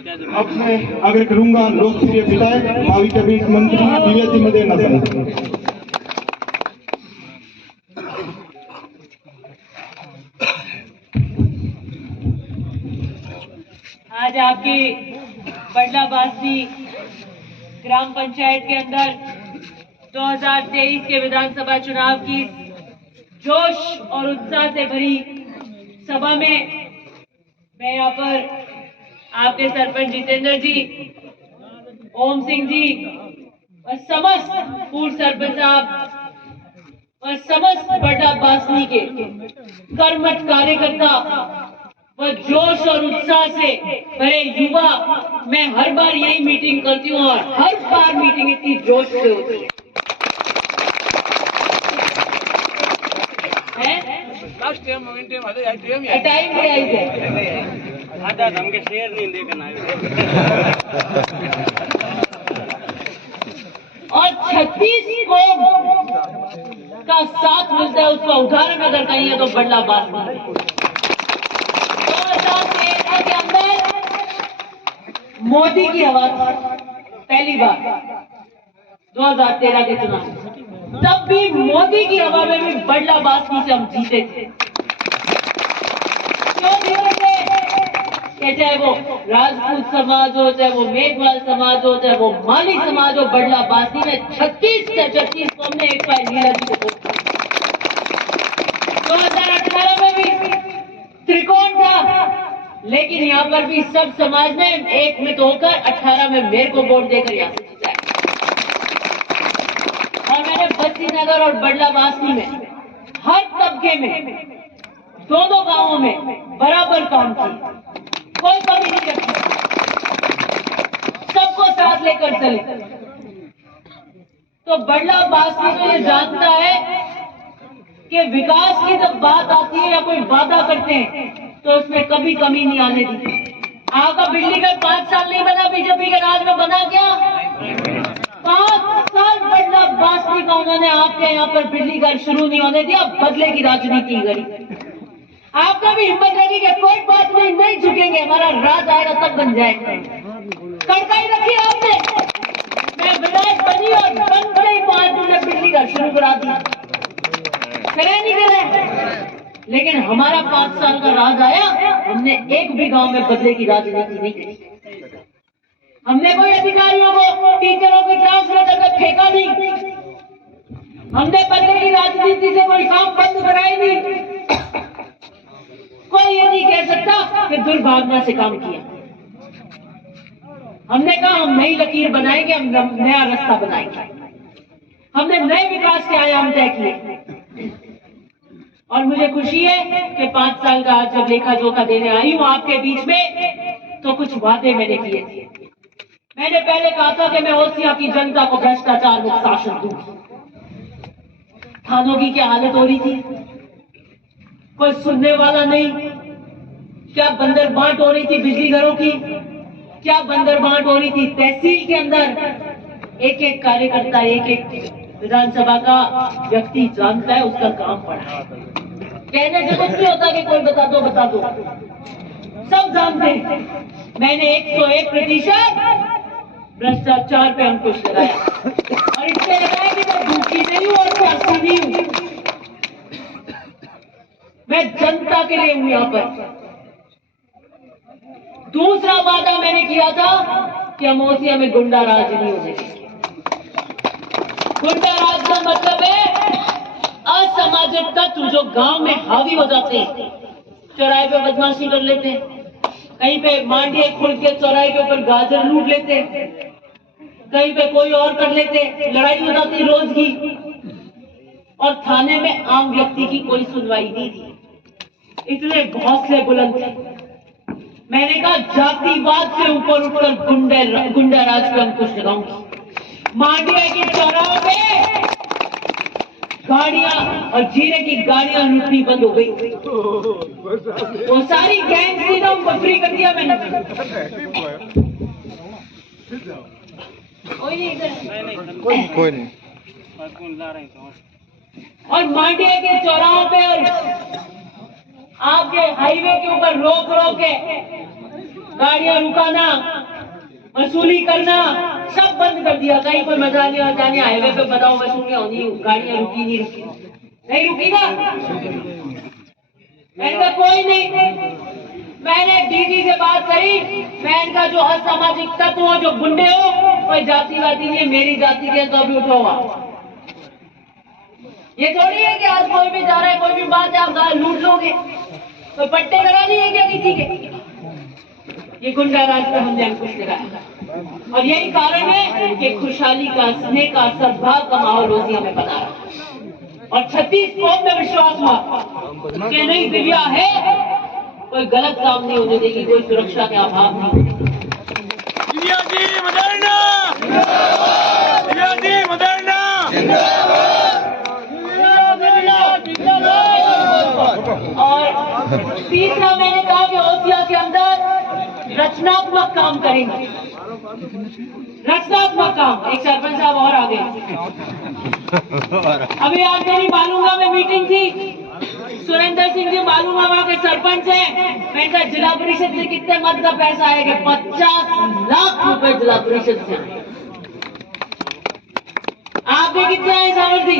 अब मैं आग्रह करूंगा लोकप्रिय विधायक भावी कैबिनेट मंत्री दिव्या मदे नजर। आज आपकी बडला बासनी ग्राम पंचायत के अंदर 2023 के विधानसभा चुनाव की जोश और उत्साह से भरी सभा में मैं यहाँ पर आपके सरपंच जितेंद्र जी, ओम सिंह जी और समस्त पूर्व सरपंच साहब और समस्त बडला बासनी के कर्मठ कार्यकर्ता व जोश और उत्साह से भरे युवा, मैं हर बार यही मीटिंग करती हूँ और हर बार मीटिंग इतनी जोश से होती है। टाइम पे आई है हमके शेयर नहीं देखना और 36 को का साथ मिलता है, उसका उदाहरण अगर कहीं है तो बडला बासनी। 2013 के अंदर मोदी की हवा पहली बार 2013 के चुनाव, तब भी मोदी की हवा में भी बडला बासनी से हम जीते थे। क्यों जीते थे? चाहे वो राजपूत समाज हो, चाहे वो मेघवाल समाज हो, चाहे वो माली समाज हो, बडला बासनी में 36 से 36 को हमने एक बार लीला जी को 2018 में भी त्रिकोण था, लेकिन यहाँ पर भी सब समाज ने एक में होकर 18 में मेरे को वोट देकर यहाँ से जीता है। और मैंने बस्ती नगर और बडला बासनी में हर तबके में दोनों गांवों में बराबर काम किया, कोई कमी नहीं रखी, सबको साथ लेकर चले। तो बडला बासनी तो ये जानता है कि विकास की जब बात आती है या कोई वादा करते हैं तो उसमें कभी कमी नहीं आने दी। आपका बिजली घर 5 साल नहीं बना, बीजेपी के राज में बना क्या? 5 साल बडला बासनी का उन्होंने आपके यहाँ पर बिजली घर शुरू नहीं होने दिया, बदले की राजनीति करी। आपका भी हिम्मत लगी कि कोई बात नहीं, नहीं झुकेंगे, हमारा राज आएगा तब बन जाएगा। करता ही रखी आपने। मैं विधायक बनी और बनते ही 5 दिन में बिजली घर शुरू करा दिया, करे नहीं करे। लेकिन हमारा 5 साल का राज आया, हमने एक भी गांव में बदले की राजनीति नहीं करी। हमने कोई अधिकारियों को, टीचरों को ट्रांसफर करके फेंका नहीं, हमने बदले की राजनीति से कोई काम बंद कराई नहीं। कोई ये नहीं कह सकता कि दुर्भावना से काम किया। हमने कहा हम नई लकीर बनाएंगे, हम नया रास्ता बनाएंगे। हमने नए विकास के आयाम तय किए और मुझे खुशी है कि 5 साल का आज जब लेखा जोखा देने आई हूं आपके बीच में, तो कुछ वादे मैंने किए थे। मैंने पहले कहा था कि मैं ओसिया की जनता को भ्रष्टाचार मुक्त शासन दूंगी। थानों की क्या हालत हो रही थी, कोई सुनने वाला नहीं। क्या बंदर बांट हो रही थी बिजली घरों की, क्या बंदर बांट हो रही थी तहसील के अंदर। एक एक कार्यकर्ता, एक एक विधानसभा का व्यक्ति जानता है, उसका काम पड़ा है। कहने से कुछ नहीं होता कि कोई बता दो, सब जानते हैं। मैंने 101% भ्रष्टाचार पे अंकुश लगाया और इससे लगाया कि मैं भूखी नहीं हूं और प्यासी नहीं हूं, मैं जनता के लिए हूं यहाँ पर। दूसरा वादा मैंने किया था कि हम ओसिया में गुंडा राज नहीं होने देंगे। गुंडा राज का मतलब है असामाजिक तत्व जो गांव में हावी हो जाते हैं, चौराहे पे बदमाशी कर लेते हैं, कहीं पे मांडिया खुल के चौराहे के ऊपर गाजर लूट लेते हैं, कहीं पे कोई और कर लेते, लड़ाई हो जाती रोज की, और थाने में आम व्यक्ति की कोई सुनवाई नहीं थी। इतने हौसले बुलंद थे। मैंने कहा जातिवाद से ऊपर उठकर गुंडा राज पे अंकुश लगाऊंगी। मांडिया के चौराहों पे गाड़ियां और जीरे की गाड़ियां लूटनी बंद हो गई। वो सारी गैंग थी ना, उनको फ्री कर दिया मैंने। कोई नहीं। और मांडिया के चौराहों पे और आपके हाईवे के ऊपर रोक रोक के गाड़ियां रुकाना, वसूली करना सब बंद कर दिया। कहीं कोई मजा नहीं जाने हाईवे पे बताओ वसूलियां होनी, गाड़ियां रुकी नहीं रुकी, नहीं रुकी ना, मैंने कोई नहीं। मैंने दीदी से बात करी, मैं इनका जो असामाजिक तत्व हो, जो गुंडे हो, कोई जातिवादी नहीं है, मेरी जाति के तो अभी उठोगा। ये थोड़ी है कि आज कोई भी जा रहा है, कोई भी बात है आप गाय लूट लोगे, कोई पट्टे लगा नहीं है क्या किसी के? ये गुंडा राज पे हमने अंकुश लगाया और यही कारण है कि खुशहाली का, स्नेह का, सद्भाव का माहौल रोजी हमें बना रहा और 36 कौम में विश्वास हुआ कि नहीं दिव्या है, कोई गलत काम नहीं होने देगी, कोई सुरक्षा के अभाव नहीं। दिव्या जी मदरना, दिव्या जी मदरना, और तीसरा मैंने कहा कि ओसिया के अंदर रचनात्मक काम करेंगे, रचनात्मक काम। एक सरपंच साहब और आ गए। अभी आज मेरी मालूंगा में मीटिंग थी, सुरेंद्र सिंह जी मालूंगा वहां के सरपंच है। मैंने कहा जिला परिषद से कितने मत का पैसा आएगा? 50 लाख रुपए जिला परिषद से आए। आपके कितने आए सावर जी?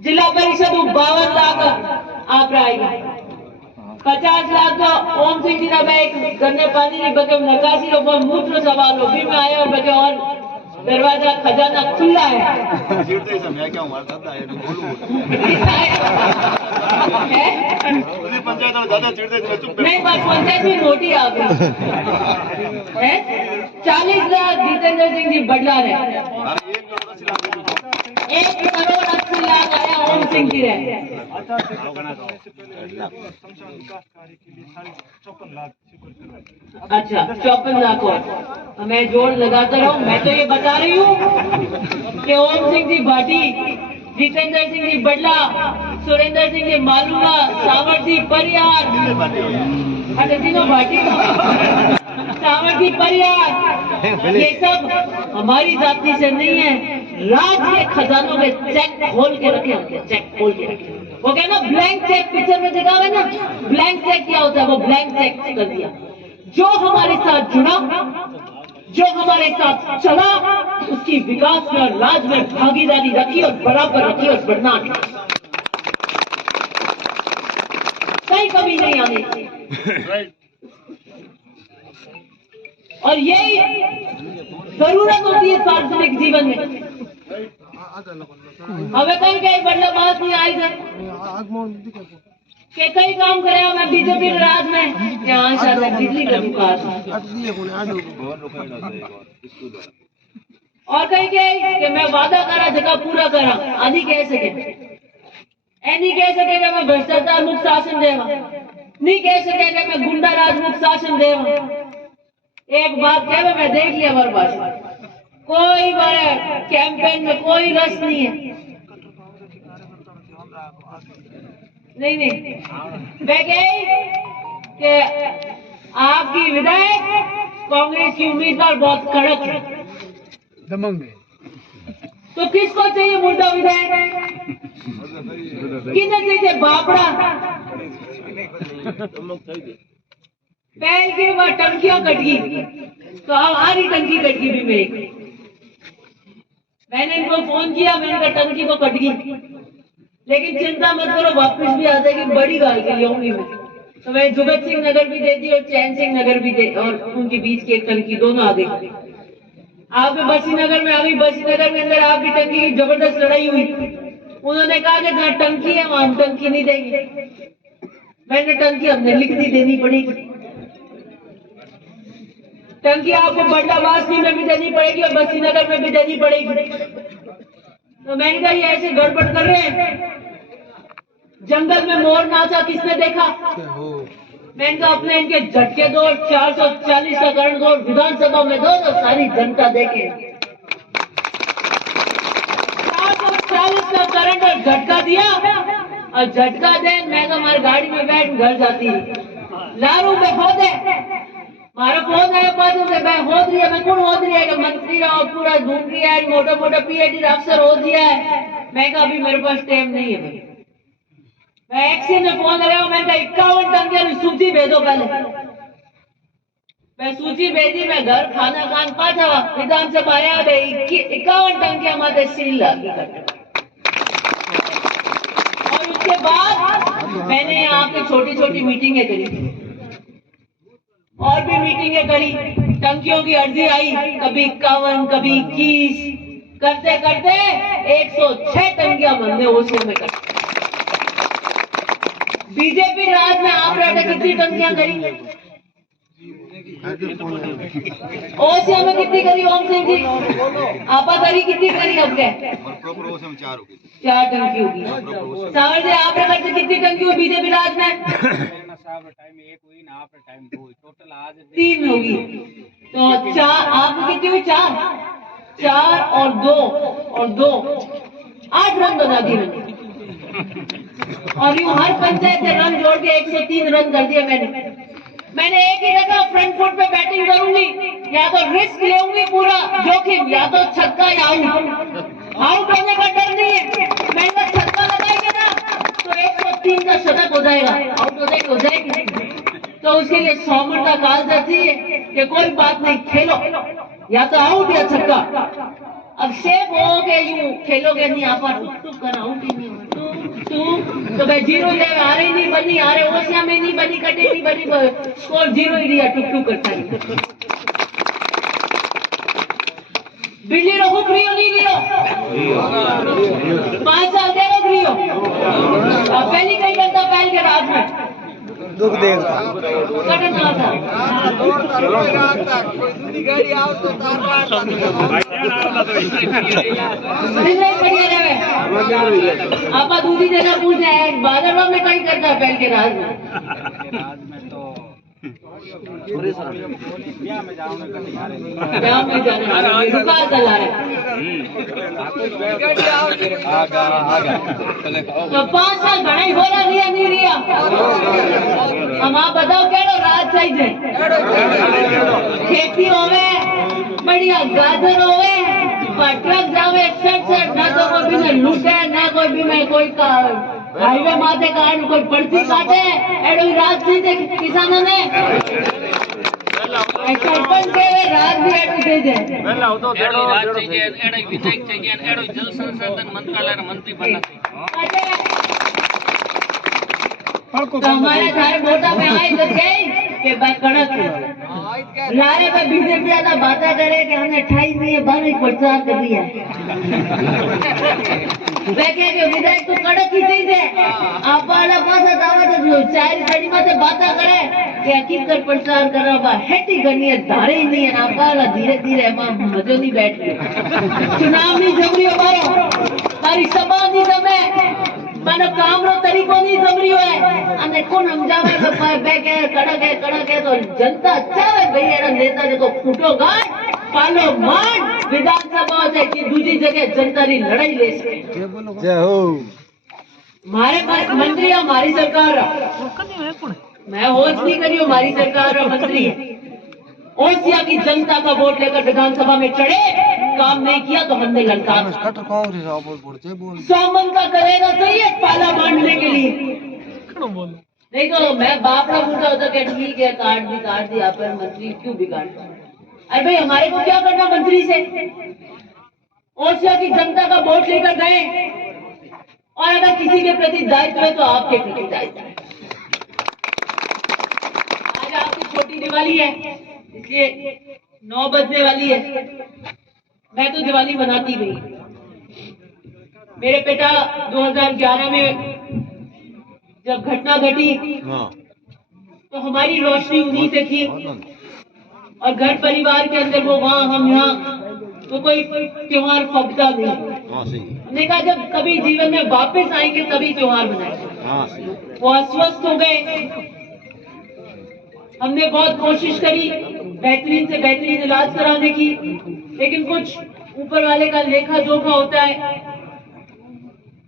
जिला परिषद 52 लाख आप आएगी। 50 लाख तो ओम सिंह जी ने एक गन्ने पानी नहीं बगे नकासी लोग मूत्र सवाल हो भी में आए और बगे और दरवाजा खजाना खुला है। नहीं बात पंचायत में नोटी आ गई है। 40 लाख जितेंद्र सिंह जी बदला रहे, 1 करोड़ 80 लाख आया ओम सिंह जी रहे। अच्छा 54 लाख और मैं जोड़ लगाता रहूं। मैं तो ये बता रही हूँ कि ओम सिंह जी भाटी, जितेंद्र सिंह जी बडला, सुरेंद्र सिंह जी मालूमा, सावर जी परियार, अच्छा तीनों भाटी, सावर जी परियार, ये सब हमारी जाति से नहीं है। राज्य के खजानों में चेक खोल के रखे होते हैं, चेक खोल के रखे। वो कहना ना ब्लैंक चेक पिक्चर में देखा है ना, ब्लैंक चेक क्या होता है? वो ब्लैंक चेक कर दिया। जो हमारे साथ जुड़ा, जो हमारे साथ चला, उसकी विकास में और राज में भागीदारी रखी और बराबर रखी और बढ़ना कहीं कभी नहीं आने। और यही जरूरत होती है सार्वजनिक जीवन में। हमें कहीं कहीं बदला बात नहीं आई है कि कई काम करे मैं बीजेपी राज में यहाँ शायद बिजली का विकास और कहीं कि मैं वादा करा जगह पूरा करा आदि कह सके, नहीं कह सकेगा मैं भ्रष्टाचार मुक्त शासन देवा, नहीं कह सकेगा मैं गुंडा राज मुक्त शासन देवा। एक बात कह मैं देख लिया हमारे पास कोई बड़े कैंपेन में कोई रस नहीं है। नहीं मैं कि आपकी विधायक कांग्रेस की उम्मीदवार बहुत कड़क है, दमंग है, तो किसको चाहिए मुर्दा विधायक? किधर चाहिए बापड़ा? पहल के बाद टंकियां कटगी तो हमारी टंकी कटगी भी में। मैंने इनको फोन किया, मैंने कहा टंकी को कटगी लेकिन चिंता मत करो वापस भी आ जाएगी, बड़ी गाल के लिए होंगी मैं। तो मैं जुगत सिंह नगर भी दे दी और चैन सिंह नगर भी दे, और उनके बीच की एक टंकी दोनों आ गई। आपके बसी नगर में आ गई, बसी नगर के अंदर आपकी टंकी की जबरदस्त लड़ाई हुई। उन्होंने कहा कि जहाँ टंकी है वहां हम टंकी नहीं देंगे। मैंने टंकी हमने लिख दी देनी पड़ेगी। टंकी आपको बडलावासी में भी देनी पड़ेगी और बसी नगर में भी देनी पड़ेगी। तो मैंने कहा ये ऐसे गड़बड़ कर रहे हैं, जंगल में मोर नाचा किसने देखा? मैंने कहा अपने इनके झटके दो, 440 का करंट दो, विधानसभा में दो तो सारी जनता देखे। 440 का करंट और झटका दिया और झटका दे मैं तो हमारी गाड़ी में बैठ घर जाती लारू में हो दे मारा फोन आया बाजू से मैं हो रही है, मैं कौन हो रही है? मंत्री रहो पूरा ढूंढ रही है, मोटा मोटा पीएचडी अफसर हो दिया है। मैं कहा अभी मेरे पास टाइम नहीं है भाई, मैं एक्सी में फोन लगाया, मैंने कहा 51 टंकियां सूची भेजो पहले। मैं सूची भेजी, मैं घर खाना खान पाछा विधानसभा आया 51 टंकियां माते सील लगी। और उसके बाद मैंने यहाँ पे छोटी छोटी मीटिंगें करी और भी मीटिंगें करी। टंकियों की अर्जी आई, कभी 51, कभी 21, करते करते 106 टंकियां हमने ओसिया में कर। बीजेपी राज में आप रहते कितनी टंकियां करी? ओसिया में कितनी करी ओम सिंह जी? आपा करी कितनी करी? अब क्या 4 टंकी होगी। सावर जी आप रहते कितनी टंकी हुई बीजेपी राज में? 3 होगी। तो 4 आपको कितनी हुई? 4 और 2 8 रन बना दिए मैंने। और यूं हर पंचायत से रन जोड़ के 103 रन कर दिए मैंने एक ही रखा, फ्रंट फुट पे बैटिंग करूंगी, या तो रिस्क लेऊंगी पूरा जोखिम, या तो छक्का या आउट होने का डर नहीं है। मैंने कहा छक्का लगाएंगे ना तो 103 का शतक हो जाएगा, आउट हो जाएगी। तो उसके लिए 100 मिनट का कागज चाहिए कि कोई बात नहीं, खेलो या तो आउट या छक्का। अब शेफ हो गए यूं खेलोगे नहीं, आप टुक कर आउट ही नहीं तो भाई 0 आ रही नहीं बनी, आ रहे ओसिया में नहीं बनी, कटे नहीं बनी, स्कोर 0 ही दिया, टुक करता है। बिल्ली रो हुक रियो नहीं रियो 5 साल दे रो रियो। अब पहली कहीं करता पहल के रात में दुख देगा कटना था। आपा दूधी देना पूछ है बाजार में कहीं करता है पहल के राज में तो 5 साल घना ही बोला रिया नहीं रिया। हम आप बताओ क्या राज चाहिए? खेती होवे बढ़िया, गाजर होवे, ट्रक जावे 67, ना तो कोई भी में लूटे, ना कोई भी में कोई हाईवे माथे कारण कोई पर्ची काटे, एडो राज चाहिए किसानों ने। सरपंच के राज भी एडो दे दे, एडो राज चाहिए, एडो विधायक चाहिए, एडो जल संसाधन मंत्रालय मंत्री बनना चाहिए। तो हमारे सारे वोटा में आए तो कि कड़क लारे में बीजेपी ज्यादा बातें करे कि हमने 28 नहीं 12 प्रचार कर दिया देखे कि विधायक तो कड़क ही चीज है। आप वाला पास चार खड़ी में बातें करे कि हकीकत प्रचार कर रहा हेटी करनी है, धारे ही नहीं है। आप वाला धीरे धीरे मजो नहीं बैठ गए, चुनाव नहीं जमरी हमारो, तारी सभा नहीं जमे, मानो काम रो तरीको नहीं जमरी है। अने कौन समझावे तो बैक है कड़क है तो जनता चाहे भाई एना नेता देखो फूटो गाय पालो मान विधानसभा से कि दूसरी जगह जनता री लड़ाई ले सके। जय हो। मारे मंत्री हमारी सरकार मैं होश नहीं करी, हमारी सरकार मंत्री है। ओसिया की जनता का वोट लेकर विधानसभा में चढ़े, काम नहीं किया तो हमने ललकार 100 मन का करेगा चाहिए पाला बांटने के लिए। नहीं तो मैं बाप का पूछा होता कि ठीक है काट दी आप मंत्री क्यों बिगाड़ते? अरे भाई हमारे को क्या करना मंत्री से? ओसिया की जनता का वोट लेकर गए और अगर किसी के प्रति दायित्व है तो आपके प्रति दायित्व है। आज आपकी छोटी दिवाली है इसलिए 9 बजने वाली है। मैं तो दिवाली मनाती नहीं। मेरे पिता 2011 में जब घटना घटी तो हमारी रोशनी उन्हीं से थी और घर परिवार के अंदर वो वहाँ हम यहाँ, तो कोई त्योहार फबता नहीं। हमने कहा जब कभी जीवन में वापस आएंगे तभी त्योहार मनाएंगे। वो अस्वस्थ हो गए, हमने बहुत कोशिश करी बेहतरीन से बेहतरीन इलाज कराने की, लेकिन कुछ ऊपर वाले का लेखा जोखा होता है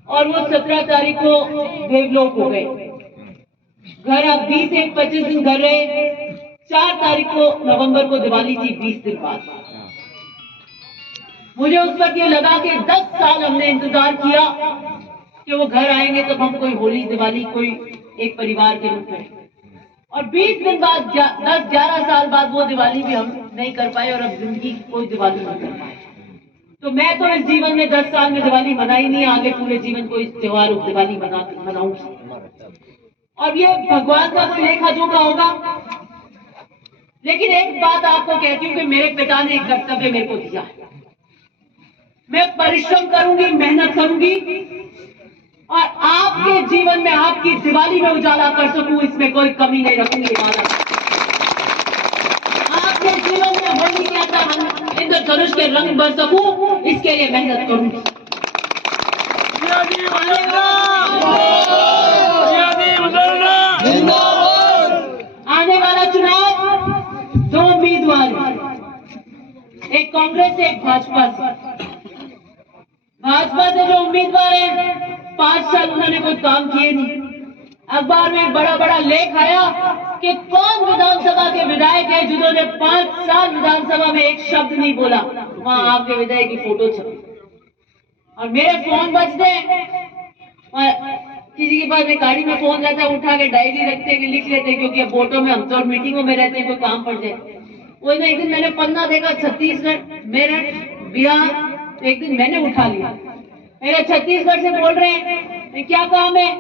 और वो 17 तारीख को देवलोक हो गए। घर अब 20-25 दिन घर रहे। 4 तारीख को नवंबर को दिवाली थी, 20 दिन बाद। मुझे उस वक्त ये लगा कि 10 साल हमने इंतजार किया कि वो घर आएंगे तो हम कोई होली दिवाली कोई एक परिवार के रूप में, और 20 दिन बाद 10-11 साल बाद वो दिवाली भी हम नहीं कर पाए और अब जिंदगी की कोई दिवाली नहीं कर पाए। तो मैं तो इस जीवन में 10 साल में दिवाली मनाई नहीं, आगे पूरे जीवन को इस त्योहार दिवाली मनाऊंगी। और ये भगवान का कोई लेखा जोखा होगा। लेकिन एक बात आपको कहती हूँ कि मेरे पिता ने एक कर्तव्य मेरे को दिया है, मैं परिश्रम करूंगी, मेहनत करूंगी और आपके जीवन में आपकी दिवाली में उजाला कर सकूं, इसमें कोई कमी नहीं रखूंगी। आपके जीवन में होली के अंदर इंद्रधनुष के रंग भर सकूं, इसके लिए मेहनत करूंगी। आने वाला चुनाव 2 उम्मीदवार, एक कांग्रेस से एक भाजपा से। भाजपा से जो उम्मीदवार है 5 साल उन्होंने कोई काम किए नहीं। अखबार में बड़ा बड़ा लेख आया कि कौन विधानसभा के विधायक है जिन्होंने 5 साल विधानसभा में एक शब्द नहीं बोला। वहां आपके विधायक की फोटो छपी और मेरे फोन बजते और किसी के पास में गाड़ी में फोन रहता है, उठा के डायरी रखते हैं, लिख लेते हैं, क्योंकि अब वोटों में हम तो मीटिंगों में रहते हैं, कोई काम पड़ जाए। वही ना एक दिन मैंने पन्ना देखा छत्तीसगढ़ मेरठ बिहार, तो एक दिन मैंने उठा लिया। मेरे छत्तीसगढ़ से बोल रहे हैं क्या काम है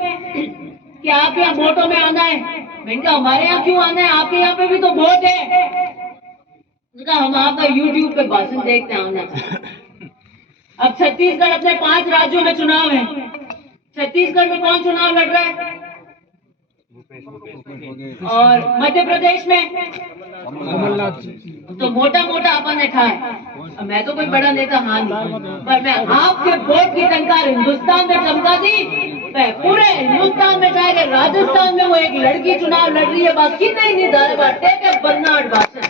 कि आप यहाँ वोटों में आना है। मैंने कहा हमारे यहाँ क्यों आना है, आपके यहाँ पे भी तो वोट है। कहा हम आपका यूट्यूब पे भाषण देखते आना चाहिए। अब छत्तीसगढ़ अपने 5 राज्यों में चुनाव है। छत्तीसगढ़ में कौन चुनाव लड़ रहा है और मध्य प्रदेश में तो मोटा मोटा अपन ने खाए। मैं तो कोई बड़ा नेता हाँ नहीं, पर मैं आपके वोट की टंकार हिंदुस्तान में चमका दी। मैं पूरे हिंदुस्तान में चाहे राजस्थान में वो एक लड़की चुनाव लड़ रही है, बाकी नहीं दारे बाटे के बर्नाड भाषण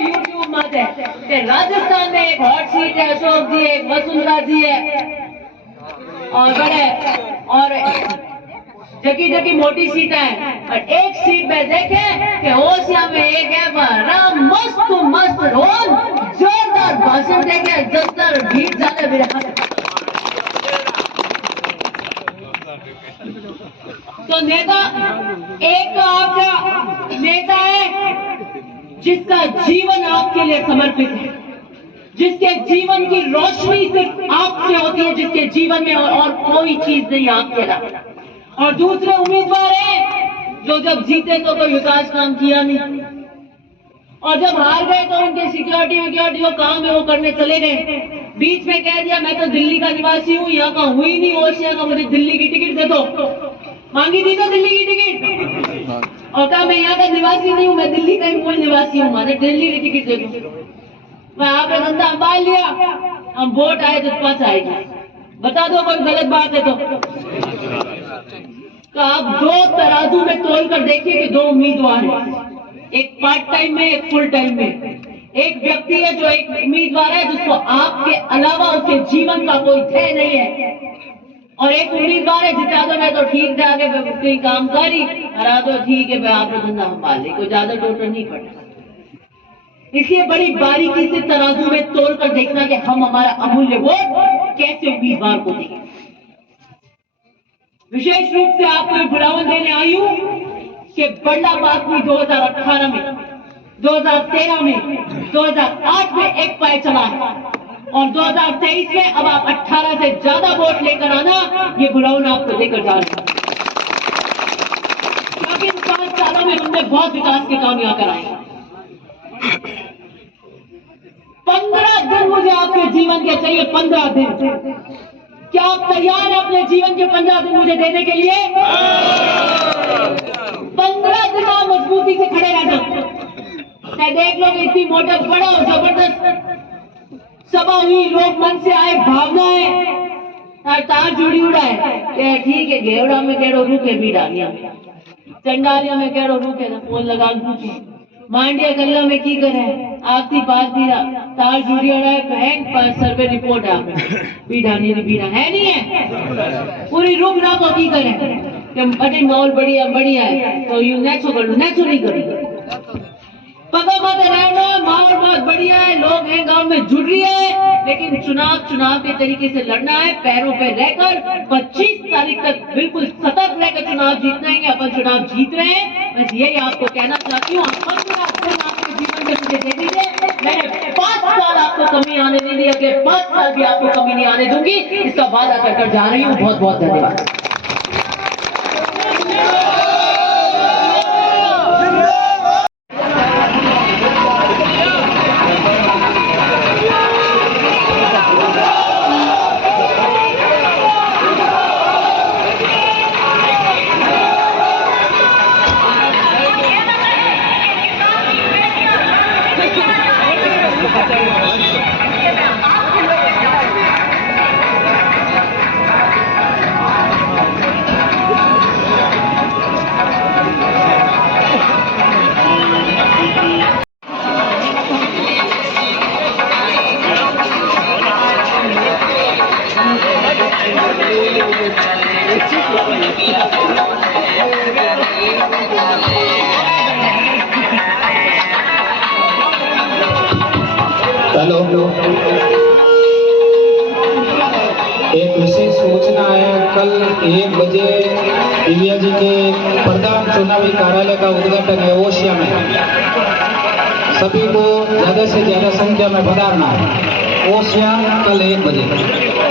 यूट्यूब मत है। राजस्थान में एक हॉट सीट है, अशोक जी है, वसुंधरा जी है और बड़े और जगी मोटी सीट है। और एक सीट में देखे कि ओसिया में एक है बड़ा मस्त रोल जोरदार भाषण देके जस्तर भीड़ जाने बिरा। तो नेता एक आपका नेता है जिसका जीवन आपके लिए समर्पित है, जिसके जीवन की रोशनी सिर्फ आपसे होती है, जिसके जीवन में और कोई चीज नहीं आपके अलावा। और दूसरे उम्मीदवार हैं जो जब जीते तो कोई विकास काम किया नहीं और जब हार गए तो उनके सिक्योरिटी जो काम है वो करने चले गए। बीच में कह दिया मैं तो दिल्ली का निवासी हूँ, यहाँ का हुई नहीं, ओसिया का, मुझे दिल्ली की टिकट दे दो। मांगी थी तो दिल्ली की टिकट और कहा मैं यहाँ का निवासी नहीं हूँ, मैं दिल्ली का ही मूल निवासी हूँ, मैंने दिल्ली की टिकट दे दो। मैं आपने धंधा संभाल लिया, हम वोट आए तो पास आएगी। बता दो कोई गलत बात है तो आप 2 तराजू में तोल कर देखिए कि 2 उम्मीदवार हैं, एक पार्ट टाइम में एक फुल टाइम में। एक व्यक्ति है जो एक उम्मीदवार है जिसको आपके अलावा उसके जीवन का कोई ध्येय नहीं है, और एक उम्मीदवार है जिता दो मैं तो ठीक थे आगे कोई काम करी, हरा दो ठीक है आपने धंधा संभाल ली, कोई ज्यादा टोटल नहीं पड़ता। इसलिए बड़ी बारीकी से तराजू में तोल कर देखना कि हम हमारा अमूल्य वोट कैसे उम्मीदवार को देंगे। विशेष रूप से आपको बुलावन देने आई हूं कि बंडा बात हुई 2018 में, 2013 में, 2008 में एक पाए चला है और 2023 में अब आप 18 से ज्यादा वोट लेकर आना, ये बुलावन आपको लेकर जा रहे हैं। क्योंकि इन 5 सालों में हमने बहुत विकास के काम यहाँ कराए। 15 दिन मुझे आपके जीवन के चाहिए, 15 दिन। क्या आप तैयार हैं अपने जीवन के 15 दिन मुझे देने के लिए? 15 दिन आप मजबूती से खड़े रहना। देख लो इतनी मोटा बड़ा और जबरदस्त सभा हुई, लोग मन से आए, भावनाएं तार जुड़ी उड़ाए। ठीक है, घेवड़ा में केड़ो रुके भी डालिया में, चंडालिया में केड़ो रुके ना फोन लगा पूछे, मांडिया गल्ला में की करे आपकी बात दिया तार जुड़ी उड़ाए बैंक सर्वे रिपोर्ट आप बीढ़ानी बीढ़ा है नहीं है पूरी रूप राखो की करे कि बड़ी माहौल बढ़िया है तो यू नेचो करूँ नेचो नहीं करूँ। पता मत रहना, माहौल बहुत बढ़िया है, लोग हैं गांव में जुड़ रही है, लेकिन चुनाव के तरीके से लड़ना है, पैरों पे रहकर 25 तारीख तक बिल्कुल सतर्क रहकर चुनाव जीतना है। अपन चुनाव जीत रहे हैं, बस यही आपको कहना चाहती हूँ। आपके जीवन में मुझे दे दीजिए, मैंने 5 साल आपको कमी आने नहीं दी, अगले 5 साल भी आपको कमी नहीं आने दूंगी, इसका वादा कर जा रही हूँ। बहुत बहुत धन्यवाद। हेलो, एक विशेष सूचना है। कल 1 बजे दिव्या जी के प्रधान चुनावी कार्यालय का उद्घाटन है ओशिया में। सभी को ज्यादा से ज्यादा संख्या में पधारना है। ओशिया कल 1 बजे।